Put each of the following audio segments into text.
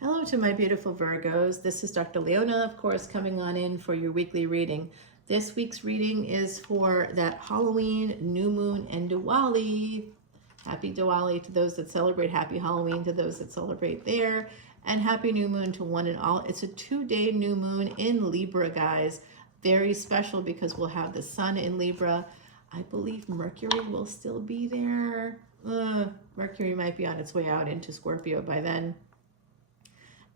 Hello to my beautiful Virgos. This is Dr. Leona, of course, coming on in for your weekly reading. This week's reading is for that Halloween, new moon, and Diwali. Happy Diwali to those that celebrate. Happy Halloween to those that celebrate there. And happy new moon to one and all. It's a 2-day new moon in Libra, guys. Very special because we'll have the sun in Libra. I believe Mercury will still be there. Mercury might be on its way out into Scorpio by then.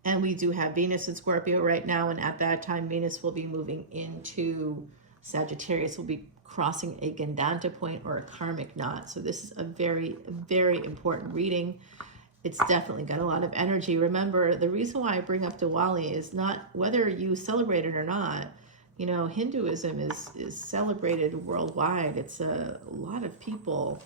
And we do have Venus in Scorpio right now, and at that time, Venus will be moving into Sagittarius, will be crossing a Gandanta point or a karmic knot. So this is a very, very important reading. It's definitely got a lot of energy. Remember, the reason why I bring up Diwali is not whether you celebrate it or not. You know, Hinduism is celebrated worldwide. It's a lot of people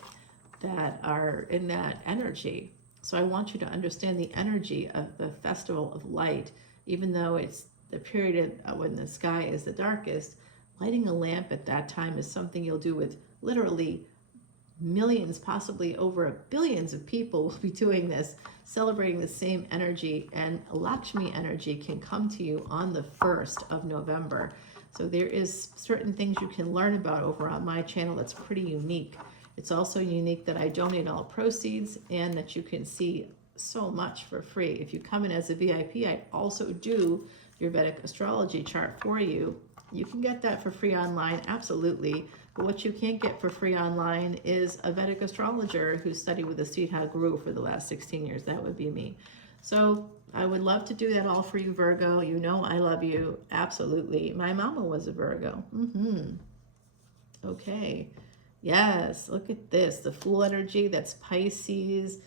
that are in that energy. So I want you to understand the energy of the Festival of Light, even though it's the period when the sky is the darkest. Lighting a lamp at that time is something you'll do with literally millions, possibly over billions of people will be doing this, celebrating the same energy, and Lakshmi energy can come to you on the 1st of November. So there is certain things you can learn about over on my channel that's pretty unique. It's also unique that I donate all proceeds and that you can see so much for free. If you come in as a VIP, I also do your Vedic Astrology chart for you. You can get that for free online, absolutely. But what you can't get for free online is a Vedic astrologer who studied with a Siddha guru for the last 16 years. That would be me. So I would love to do that all for you, Virgo. You know I love you, absolutely. My mama was a Virgo. Okay. Yes, look at this. The Fool energy, that's Pisces,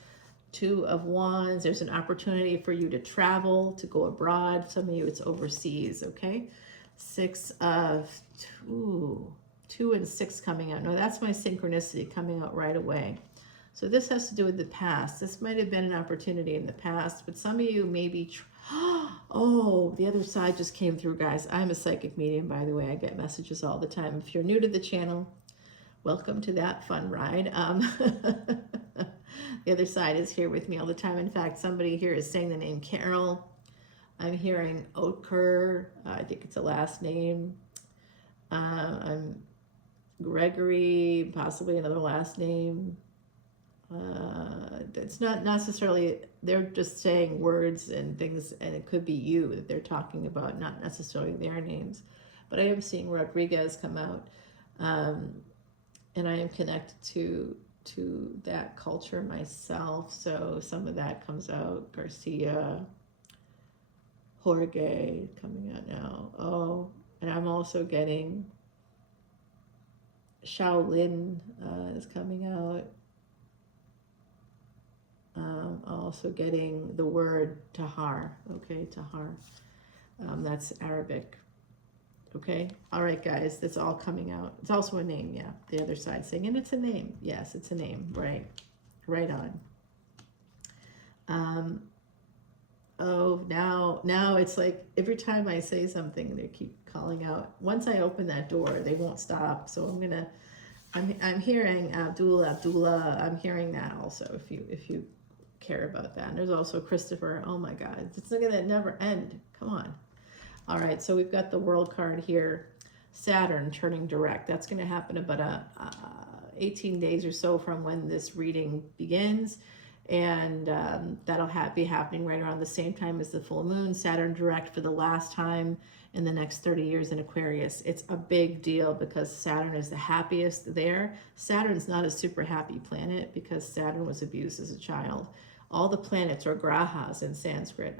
2 of Wands. There's an opportunity for you to travel, to go abroad. Some of you, it's overseas, okay? 6 of 2 and 6 coming out. No, that's my synchronicity coming out right away. So this has to do with the past. This might have been an opportunity in the past, but some of you maybe... Oh, the other side just came through, guys. I'm a psychic medium, by the way. I get messages all the time. If you're new to the channel, welcome to that fun ride. The other side is here with me all the time. In fact, somebody here is saying the name Carol. I'm hearing Oetker. I think it's a last name. I'm Gregory, possibly another last name. It's not necessarily, they're just saying words and things, and it could be you that they're talking about, not necessarily their names. But I am seeing Rodriguez come out. And I am connected to that culture myself, so some of that comes out. Garcia, Jorge coming out now. Oh, and I'm also getting Shaolin is coming out. Also getting the word Tahar. Okay, Tahar. That's Arabic. Okay, all right, guys, that's all coming out. It's also a name, yeah. The other side saying, and it's a name. Yes, it's a name, right on. Oh, now it's like every time I say something, they keep calling out. Once I open that door, they won't stop. So I'm hearing Abdullah. I'm hearing that also. If you care about that. And there's also Christopher. Oh my God, it's gonna never end. Come on. All right, so we've got the World card here. Saturn turning direct. That's going to happen about 18 days or so from when this reading begins. And that'll be happening right around the same time as the full moon. Saturn direct for the last time in the next 30 years in Aquarius. It's a big deal because Saturn is the happiest there. Saturn's not a super happy planet because Saturn was abused as a child. All the planets, or grahas in Sanskrit,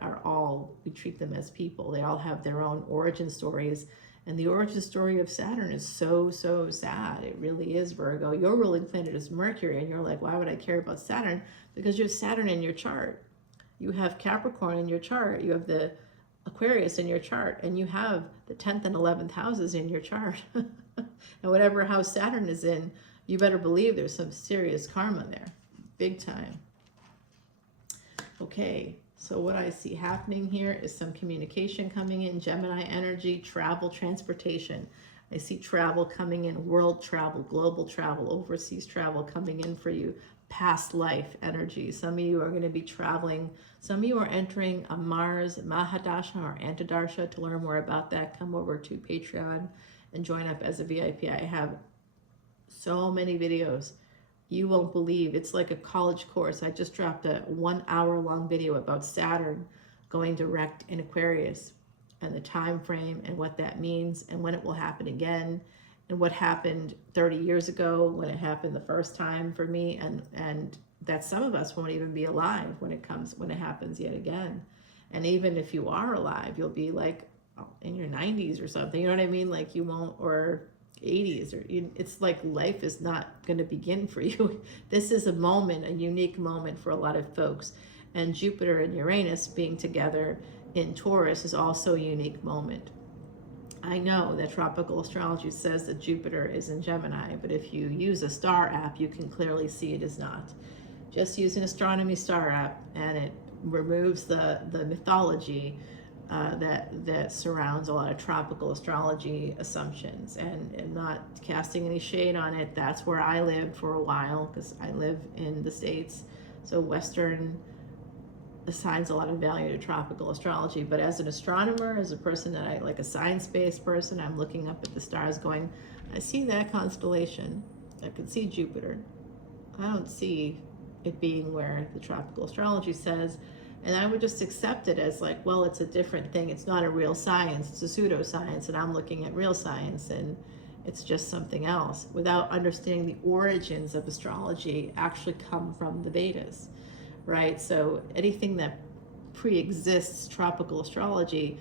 we treat them as people. They all have their own origin stories. And the origin story of Saturn is so, so sad. It really is, Virgo. Your ruling planet is Mercury, and you're like, why would I care about Saturn? Because you have Saturn in your chart. You have Capricorn in your chart. You have the Aquarius in your chart, and you have the 10th and 11th houses in your chart. And whatever house Saturn is in, you better believe there's some serious karma there. Big time. Okay, so what I see happening here is some communication coming in, Gemini energy, travel, transportation. I see travel coming in, world travel, global travel, overseas travel coming in for you. past life energy. Some of you are going to be traveling. Some of you are entering a Mars Mahadasha or Antidarsha. To learn more about that, come over to Patreon and join up as a VIP. I have so many videos. You won't believe. It's like a college course. I just dropped a 1 hour long video about Saturn going direct in Aquarius and the time frame and what that means and when it will happen again and what happened 30 years ago when it happened the first time for me, and that some of us won't even be alive when it happens yet again. And even if you are alive, you'll be like in your 90s or something, you know what I mean? Like you won't, or 80s, or it's like life is not going to begin for you. This is a moment, a unique moment for a lot of folks. And Jupiter and Uranus being together in Taurus is also a unique moment. I know that tropical astrology says that Jupiter is in Gemini, but if you use a star app, you can clearly see it is not. Just use an astronomy star app and it removes the mythology that surrounds a lot of tropical astrology assumptions, and not casting any shade on it. That's where I lived for a while because I live in the States. So Western assigns a lot of value to tropical astrology, but as an astronomer, as a person that I like, a science-based person, I'm looking up at the stars going, I see that constellation. I can see Jupiter. I don't see it being where the tropical astrology says. And I would just accept it as like, well, it's a different thing. It's not a real science. It's a pseudoscience. And I'm looking at real science and it's just something else, without understanding the origins of astrology actually come from the Vedas, right? So anything that pre-exists tropical astrology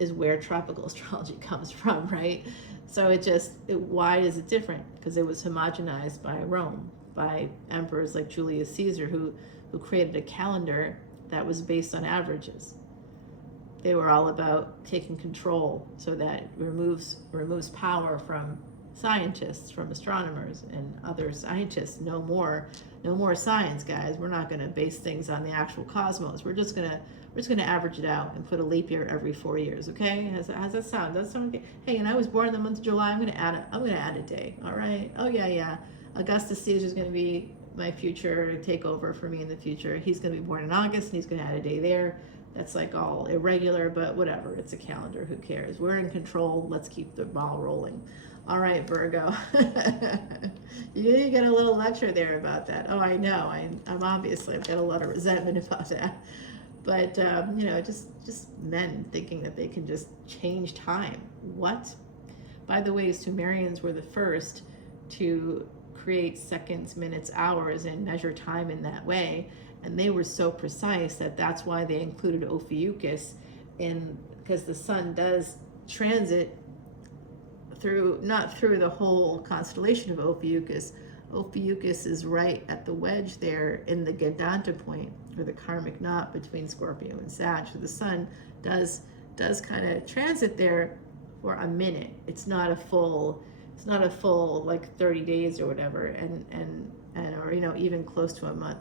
is where tropical astrology comes from, right? So why is it different? Because it was homogenized by Rome, by emperors like Julius Caesar, who created a calendar that was based on averages. They were all about taking control so that removes power from scientists, from astronomers and other scientists. No more science, guys. We're not going to base things on the actual cosmos. We're just gonna average it out and put a leap year every 4 years. Okay? How's that sound? Does that sound okay? Hey, and I was born in the month of July. I'm gonna add a day. All right? Oh yeah. Augustus Caesar is going to be my future takeover for me in the future. He's going to be born in August and he's going to add a day there. That's like all irregular, but whatever. It's a calendar. Who cares? We're in control. Let's keep the ball rolling. All right, Virgo. You get a little lecture there about that. Oh, I know. I'm obviously, I've got a lot of resentment about that. But, just men thinking that they can just change time. What? By the way, Sumerians were the first to create seconds, minutes, hours, and measure time in that way. And they were so precise that's why they included Ophiuchus in, because the sun does transit not through the whole constellation of Ophiuchus. Ophiuchus is right at the wedge there in the Gadanta point, or the karmic knot between Scorpio and Sag. So the sun does kind of transit there for a minute. It's not a full like 30 days or whatever, and or even close to a month.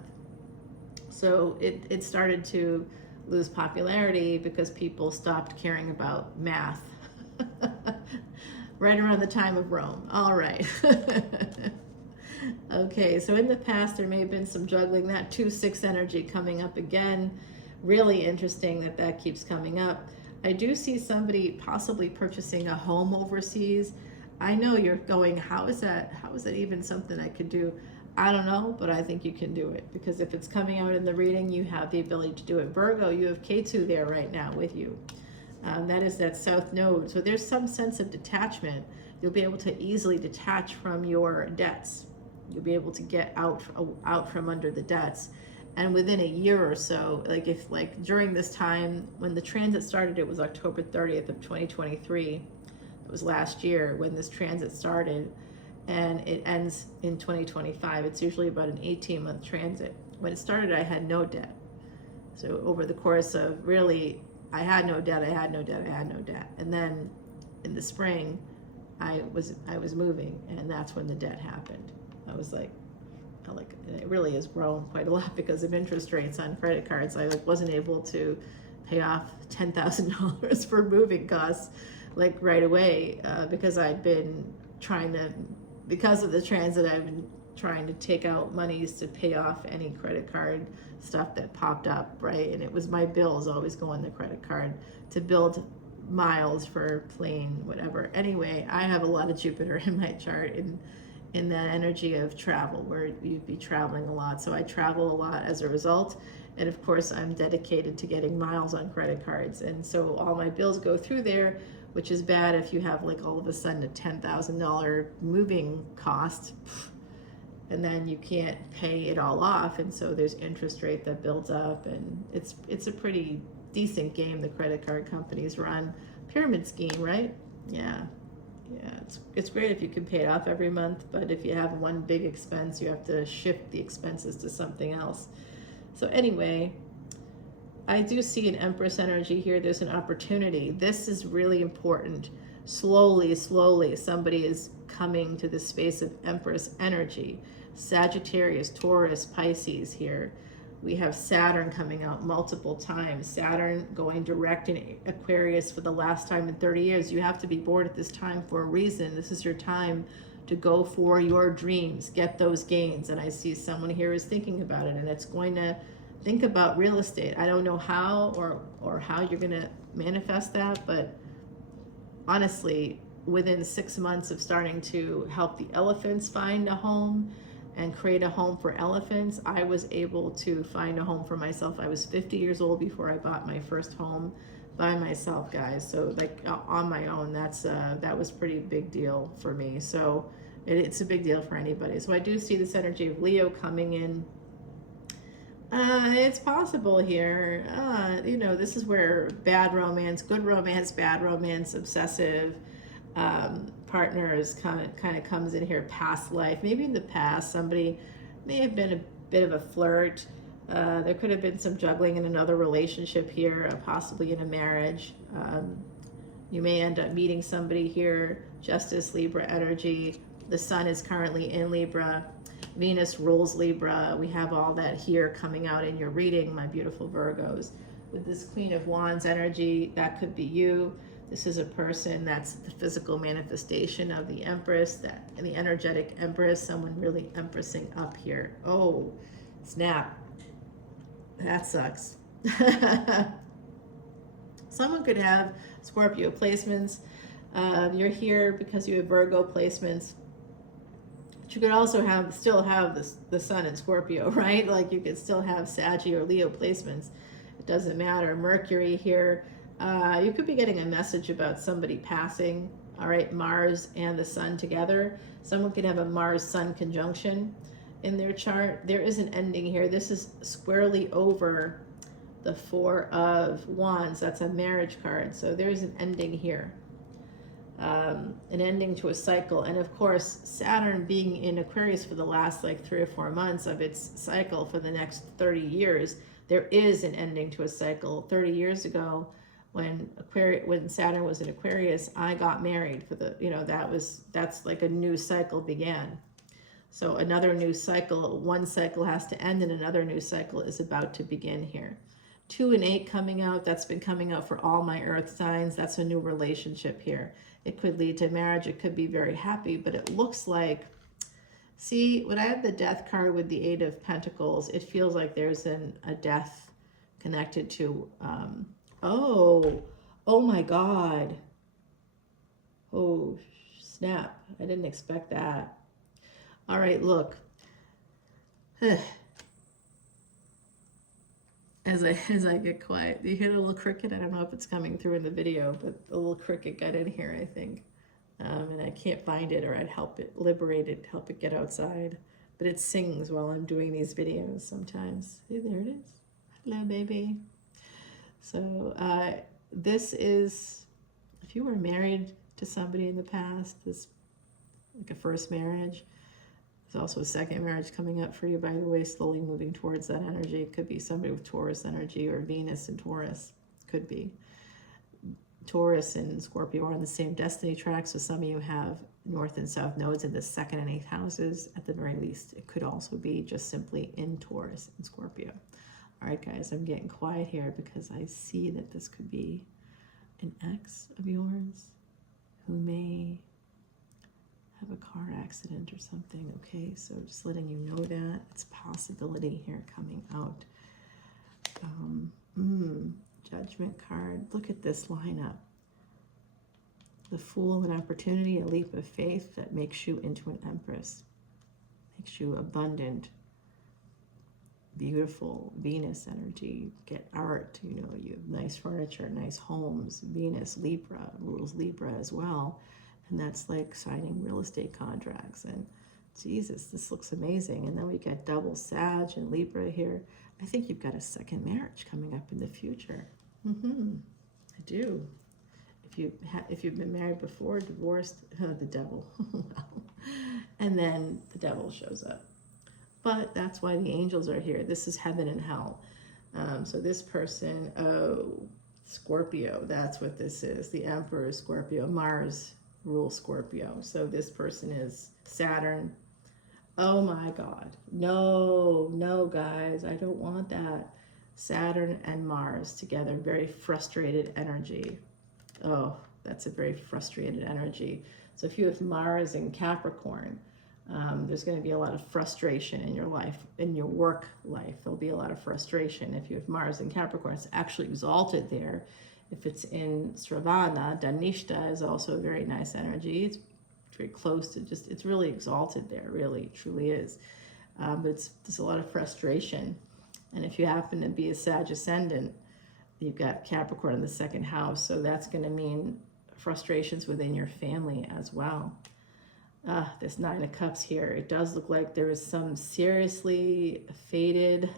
So it started to lose popularity because people stopped caring about math right around the time of Rome. All right. Okay, so in the past there may have been some juggling. That 2-6 energy coming up again. Really interesting that keeps coming up. I do see somebody possibly purchasing a home overseas. I know you're going, how is that even something I could do? I don't know, but I think you can do it, because if it's coming out in the reading, you have the ability to do it. Virgo, you have Ketu there right now with you. That is that south node. So there's some sense of detachment. You'll be able to easily detach from your debts. You'll be able to get out from under the debts. And within a year or so, like during this time, when the transit started, it was October 30th of 2023. It was last year when this transit started, and it ends in 2025. It's usually about an 18-month transit. When it started, I had no debt. So over the course of really, I had no debt. And then in the spring, I was moving, and that's when the debt happened. I was like, it really has grown quite a lot because of interest rates on credit cards. I wasn't able to pay off $10,000 for moving costs right away, because I'd been because of the transit, I've been trying to take out monies to pay off any credit card stuff that popped up, right? And it was my bills always go on the credit card to build miles for plane, whatever. Anyway, I have a lot of Jupiter in my chart in that energy of travel, where you'd be traveling a lot. So I travel a lot as a result. And of course, I'm dedicated to getting miles on credit cards. And so all my bills go through there, which is bad if you have like all of a sudden a $10,000 moving cost, and then you can't pay it all off. And so there's interest rate that builds up, and it's a pretty decent game the credit card companies run. Pyramid scheme, right? Yeah. It's great if you can pay it off every month, but if you have one big expense, you have to shift the expenses to something else. So anyway, I do see an Empress energy here. There's an opportunity. This is really important. Slowly, somebody is coming to the space of Empress energy. Sagittarius, Taurus, Pisces here. We have Saturn coming out multiple times. Saturn going direct in Aquarius for the last time in 30 years. You have to be born at this time for a reason. This is your time to go for your dreams, get those gains. And I see someone here is thinking about it, and it's going to think about real estate. I don't know how or how you're going to manifest that, but honestly, within 6 months of starting to help the elephants find a home and create a home for elephants, I was able to find a home for myself. I was 50 years old before I bought my first home by myself, guys. So like on my own, that was pretty big deal for me. So it's a big deal for anybody. So I do see this energy of Leo coming in. It's possible here. This is where bad romance, good romance, bad romance, obsessive partners kind of comes in here. Past life, maybe in the past somebody may have been a bit of a flirt. There could have been some juggling in another relationship here, possibly in a marriage. You may end up meeting somebody here. Justice, Libra energy. The sun is currently in Libra. Venus rules Libra. We have all that here coming out in your reading, my beautiful Virgos. With this Queen of Wands energy, that could be you. This is a person that's the physical manifestation of the Empress, the energetic Empress, someone really empressing up here. Oh, snap. That sucks. Someone could have Scorpio placements. You're here because you have Virgo placements. But you could also still have the sun in Scorpio, right? Like you could still have Saggy or Leo placements. It doesn't matter. Mercury here. You could be getting a message about somebody passing. All right, Mars and the sun together. Someone could have a Mars-Sun conjunction in their chart. There is an ending here. This is squarely over the Four of Wands. That's a marriage card. So there's an ending here. An ending to a cycle. And of course, Saturn being in Aquarius for the last like 3 or 4 months of its cycle for the next 30 years, there is an ending to a cycle. 30 years ago, when Saturn was in Aquarius, I got married for that's like a new cycle began. So another new cycle, one cycle has to end and another new cycle is about to begin here. 2 and 8 coming out, that's been coming out for all my earth signs. That's a new relationship here. It could lead to marriage. It could be very happy, but it looks like, see, when I have the death card with the 8 of Pentacles, it feels like there's a death connected to, oh my God. Oh, snap. I didn't expect that. All right, look. As I get quiet, you hear the little cricket? I don't know if it's coming through in the video, but the little cricket got in here, I think. And I can't find it, or I'd help it, liberate it, help it get outside. But it sings while I'm doing these videos sometimes. See, there it is. Hello, baby. So this is, if you were married to somebody in the past, this like a first marriage. There's also a second marriage coming up for you, by the way, slowly moving towards that energy. It could be somebody with Taurus energy or Venus and Taurus. Could be. Taurus and Scorpio are on the same destiny track, so some of you have North and South nodes in the 2nd and 8th houses at the very least. It could also be just simply in Taurus and Scorpio. All right, guys, I'm getting quiet here because I see that this could be an ex of yours who may have a car accident or something. Okay, so just letting you know that it's a possibility here coming out. Judgment card. Look at this lineup. The Fool, an opportunity, a leap of faith that makes you into an empress, makes you abundant, beautiful. Venus energy, get art, you know, you have nice furniture, nice homes. Venus, Libra, rules Libra as well. And that's like signing real estate contracts. And Jesus, this looks amazing. And then we got double Sag and Libra here. I think you've got a second marriage coming up in the future. I do. If you've been married before, divorced, the devil. And then the devil shows up. But that's why the angels are here. This is heaven and hell. So this person, Scorpio, that's what this is. The Emperor is Scorpio. Mars rules Scorpio. So this person is Saturn. Oh my God. No, guys. I don't want that. Saturn and Mars together. Very frustrated energy. Oh, that's a very frustrated energy. So if you have Mars in Capricorn, there's going to be a lot of frustration in your life, in your work life. There'll be a lot of frustration. If you have Mars in Capricorn, it's actually exalted there. If it's in Sravana, Dhanishta is also a very nice energy. It's very close to it's really exalted there, really, truly is. But there's a lot of frustration. And if you happen to be a Sag Ascendant, you've got Capricorn in the second house, so that's going to mean frustrations within your family as well. This Nine of Cups here, it does look like there is some seriously fated,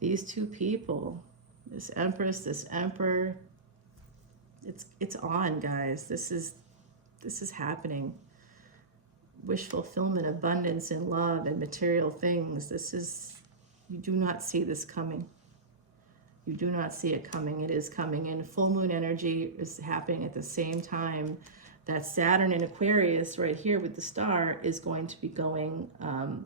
these two people, this Empress, this Emperor, it's on, guys. This is happening. Wish fulfillment, abundance in love and material things. You do not see this coming. You do not see it coming. It is coming in. Full moon energy is happening at the same time that Saturn in Aquarius right here with the star is going to be going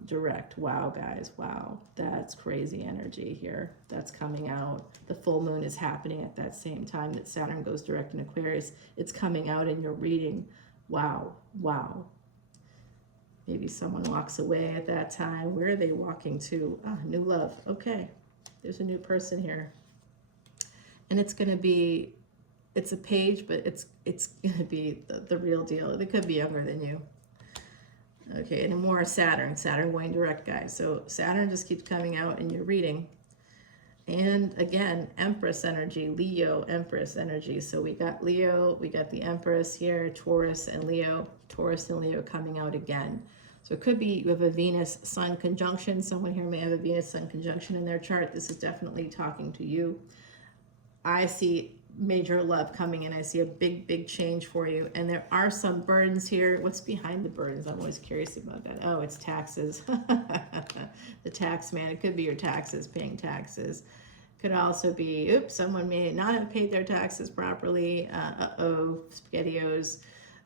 direct. Wow, guys. Wow. That's crazy energy here. That's coming out. The full moon is happening at that same time that Saturn goes direct in Aquarius. It's coming out in your reading. Wow. Wow. Maybe someone walks away at that time. Where are they walking to? New love. Okay. There's a new person here. And it's going to be, it's a page, but it's going to be the real deal. They could be younger than you. Okay, and more Saturn going direct, guys. So Saturn just keeps coming out in your reading. And again, Empress energy, Leo, Empress energy. So we got Leo, we got the Empress here, Taurus and Leo coming out again. So it could be you have a Venus-Sun conjunction. Someone here may have a Venus-Sun conjunction in their chart. This is definitely talking to you. I see major love coming in. I see a big change for you. And there are some burdens here. What's behind the burdens? I'm always curious about that. Oh, it's taxes. The tax man. It could be your taxes, paying taxes. Could also be, oops, someone may not have paid their taxes properly. SpaghettiOs.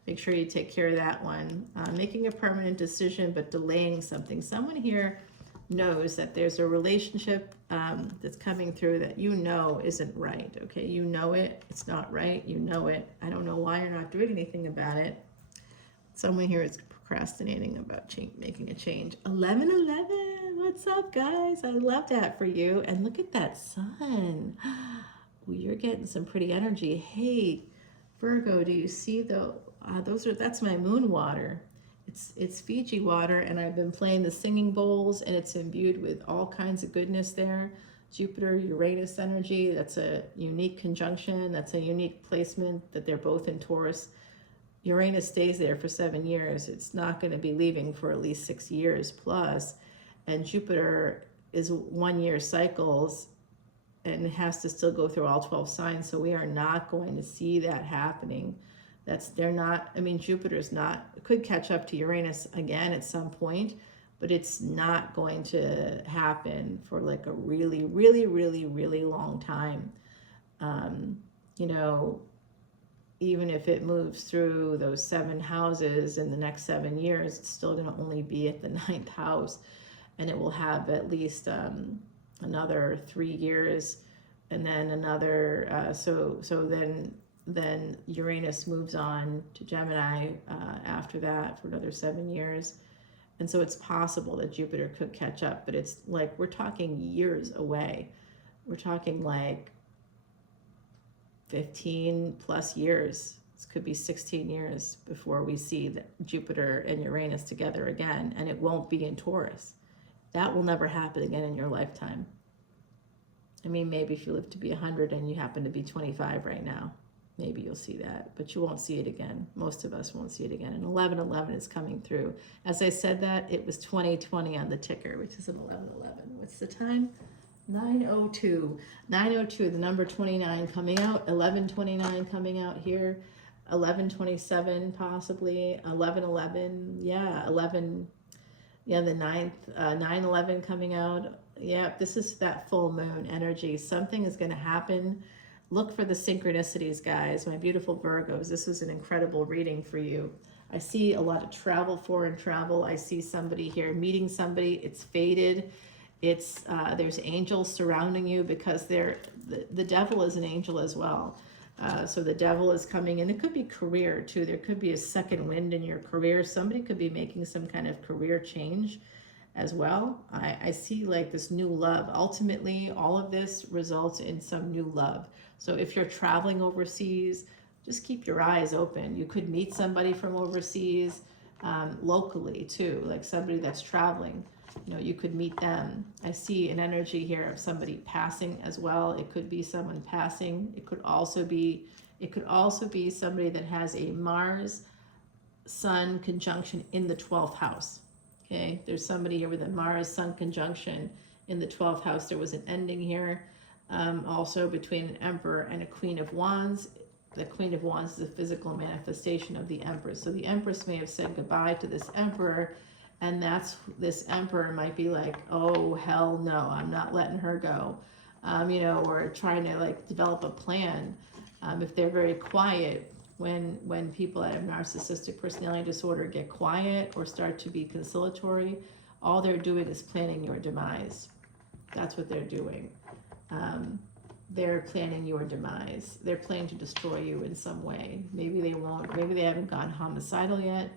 Make sure you take care of that one. Making a permanent decision, but delaying something. Someone here knows that there's a relationship that's coming through that you know isn't right. Okay, you know it. It's not right. You know it. I don't know why you're not doing anything about it. Someone here is procrastinating about making a change. 1111. What's up, guys? I love that for you. And look at that sun. Ooh, you're getting some pretty energy. Hey, Virgo, do you see that's my moon water. It's Fiji water, and I've been playing the singing bowls, and it's imbued with all kinds of goodness there. Jupiter, Uranus energy, that's a unique conjunction. That's a unique placement that they're both in Taurus. Uranus stays there for 7 years. It's not going to be leaving for at least 6 years plus. And Jupiter is 1 year cycles and has to still go through all 12 signs. So we are not going to see that happening. Jupiter's not, could catch up to Uranus again at some point, but it's not going to happen for like a really, really, really, really long time. Even if it moves through those 7 houses in the next 7 years, it's still going to only be at the 9th house, and it will have at least another 3 years, and then another, so then then Uranus moves on to Gemini after that for another 7 years. And so it's possible that Jupiter could catch up, but it's like we're talking years away. We're talking like 15 plus years. This could be 16 years before we see that Jupiter and Uranus together again, and it won't be in Taurus. That will never happen again in your lifetime. I mean, maybe if you live to be 100 and you happen to be 25 right now, maybe you'll see that, but you won't see it again. Most of us won't see it again. And 1111 is coming through. As I said that, it was 2020 on the ticker, which is an 1111. What's the time? 9:02. 9:02, the number 29 coming out, 1129 coming out here, 1127 possibly, 1111, yeah, 11, yeah, the 9th, 911 coming out. Yeah, this is that full moon energy. Something is going to happen. Look for the synchronicities, guys. My beautiful Virgos, this is an incredible reading for you. I see a lot of travel, foreign travel. I see somebody here meeting somebody. It's fated. It's there's angels surrounding you because the devil is an angel as well. So the devil is coming in. It could be career too. There could be a second wind in your career. Somebody could be making some kind of career change as well. I see like this new love. Ultimately, all of this results in some new love. So if you're traveling overseas, just keep your eyes open. You could meet somebody from overseas locally too, like somebody that's traveling. You know, you could meet them. I see an energy here of somebody passing as well. It could be someone passing. It could also be somebody that has a Mars Sun conjunction in the 12th house. Okay, there's somebody here with a Mars Sun conjunction in the 12th house. There was an ending here also between an Emperor and a Queen of Wands. The Queen of Wands is a physical manifestation of the Empress. So the Empress may have said goodbye to this Emperor, and this Emperor might be like, oh, hell no, I'm not letting her go. You know, or trying to like develop a plan. If they're very quiet, when people that have narcissistic personality disorder get quiet or start to be conciliatory, all they're doing is planning your demise. That's what they're doing. They're planning your demise. They're planning to destroy you in some way. Maybe they won't, maybe they haven't gone homicidal yet,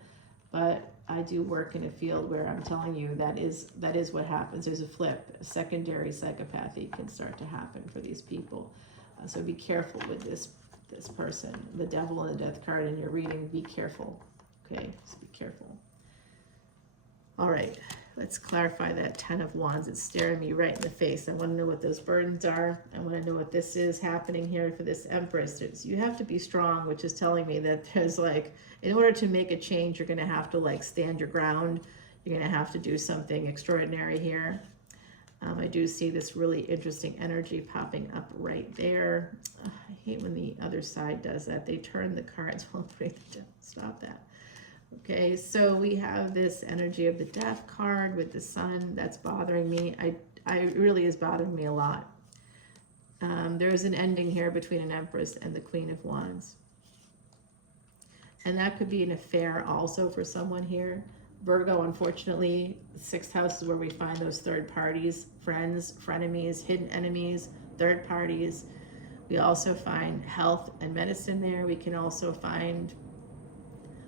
but I do work in a field where I'm telling you that is what happens. There's a flip. A secondary psychopathy can start to happen for these people. So be careful with this person. The devil and the death card in your reading, be careful. Okay, just be careful. All right, let's clarify that 10 of Wands. It's staring me right in the face. I want to know what those burdens are. I want to know what this is happening here for this Empress. You have to be strong, which is telling me that there's like, in order to make a change, you're going to have to like stand your ground. You're going to have to do something extraordinary here. I do see this really interesting energy popping up right there. I hate when the other side does that. They turn the cards while putting them down. Stop that. Okay, so we have this energy of the death card with the sun. That's bothering me. It really is bothering me a lot. There is an ending here between an Empress and the Queen of Wands. And that could be an affair also for someone here. Virgo, unfortunately, the 6th house is where we find those third parties, friends, frenemies, hidden enemies, third parties. We also find health and medicine there. We can also find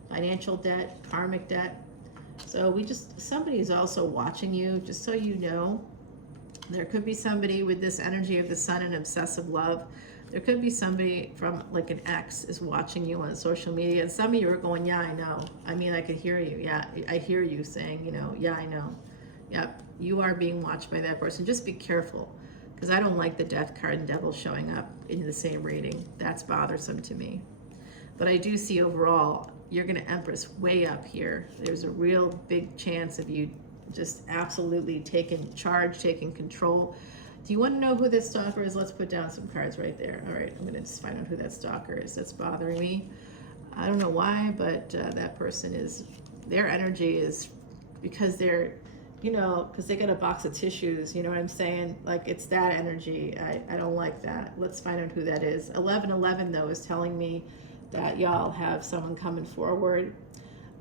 financial debt, karmic debt. So somebody is also watching you, just so you know. There could be somebody with this energy of the sun and obsessive love. There could be somebody from like an ex is watching you on social media, and some of you are going, yeah, I know. I mean, I could hear you. Yeah, I hear you saying, you know, yeah, I know. Yep, you are being watched by that person. Just be careful, because I don't like the death card and devil showing up in the same reading. That's bothersome to me. But I do see overall, you're going to Empress way up here. There's a real big chance of you just absolutely taking charge, taking control. Do you want to know who this stalker is? Let's put down some cards right there. All right, I'm going to just find out who that stalker is. That's bothering me. I don't know why, but that person is, their energy is, because they're, you know, because they got a box of tissues, you know what I'm saying? Like, it's that energy. I don't like that. Let's find out who that is. 1111, though, is telling me that y'all have someone coming forward.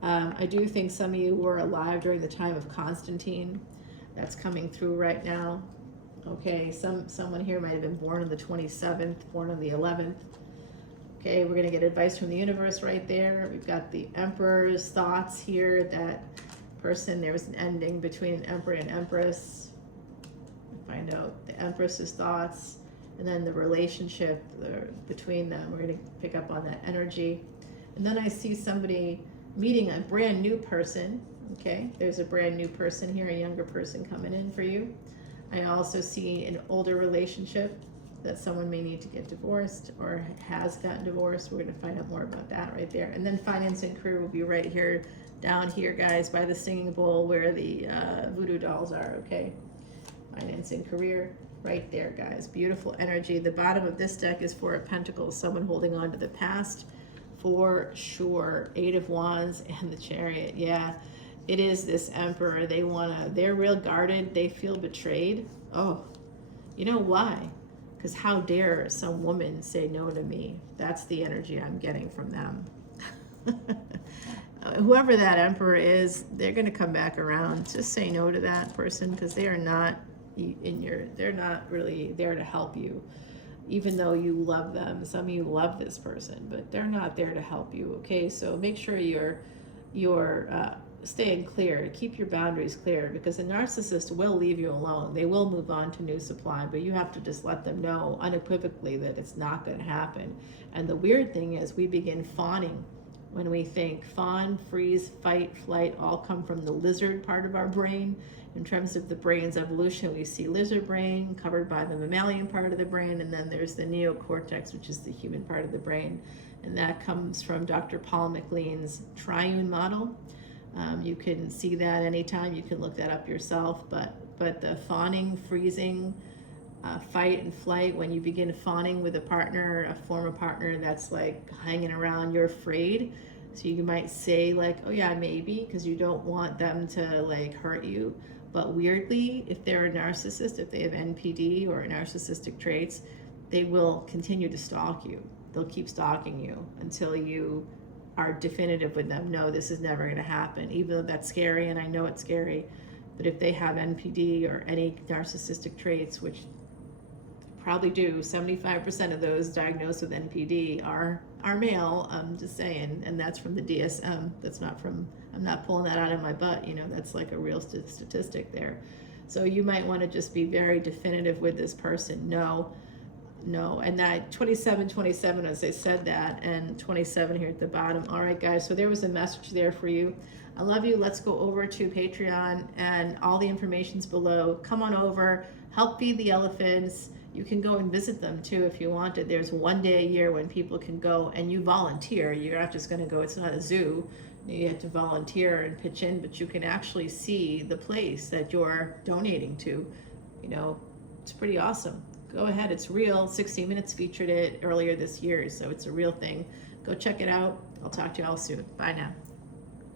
I do think some of you were alive during the time of Constantine. That's coming through right now. Okay, someone here might have been born on the 27th, born on the 11th. Okay, we're going to get advice from the universe right there. We've got the Emperor's thoughts here. That person, there was an ending between an Emperor and Empress. Find out the Empress's thoughts, and then the relationship between them. We're going to pick up on that energy. And then I see somebody meeting a brand new person. Okay, there's a brand new person here, a younger person coming in for you. I also see an older relationship that someone may need to get divorced or has gotten divorced. We're going to find out more about that right there. And then finance and career will be right here, down here, guys, by the singing bowl where the voodoo dolls are, okay? Finance and career, right there, guys. Beautiful energy. The bottom of this deck is Four of Pentacles, someone holding on to the past for sure. Eight of Wands and the Chariot. Yeah, it is this Emperor. They're real guarded. They feel betrayed. Oh, you know why? Because how dare some woman say no to me? That's the energy I'm getting from them. Whoever that Emperor is, they're going to come back around. Just say no to that person, because they are not they're not really there to help you, even though you love them. Some of you love this person, but they're not there to help you. Okay, so make sure you're staying clear. Keep your boundaries clear, because a narcissist will leave you alone. They will move on to new supply, but you have to just let them know unequivocally that it's not going to happen. And the weird thing is, we begin fawning when we think. Fawn, freeze, fight, flight all come from the lizard part of our brain. In terms of the brain's evolution, we see lizard brain covered by the mammalian part of the brain, and then there's the neocortex, which is the human part of the brain. And that comes from Dr. Paul MacLean's triune model. You can see that anytime. You can look that up yourself. But the fawning, freezing, fight and flight, when you begin fawning with a partner, a former partner that's like hanging around, you're afraid. So you might say like, oh yeah, maybe, because you don't want them to like hurt you. But weirdly, if they're a narcissist, if they have NPD or narcissistic traits, they will continue to stalk you. They'll keep stalking you until you are definitive with them. No, this is never going to happen, even though that's scary, and I know it's scary. But if they have NPD or any narcissistic traits, which probably do, 75% of those diagnosed with NPD are male. I'm just saying, and that's from the DSM. That's not from, I'm not pulling that out of my butt, you know, that's like a real statistic there. So you might want to just be very definitive with this person. No, and that 27, as I said that, and 27 here at the bottom. All right, guys, so there was a message there for you. I love you. Let's go over to Patreon, and all the information's below. Come on over, help feed the elephants. You can go and visit them too if you wanted. There's one day a year when people can go, and you volunteer. You're not just going to go, it's not a zoo. You have to volunteer and pitch in, but you can actually see the place that you're donating to. You know, it's pretty awesome. Go ahead, it's real. 60 Minutes featured it earlier this year, so it's a real thing. Go check it out. I'll talk to you all soon. Bye now.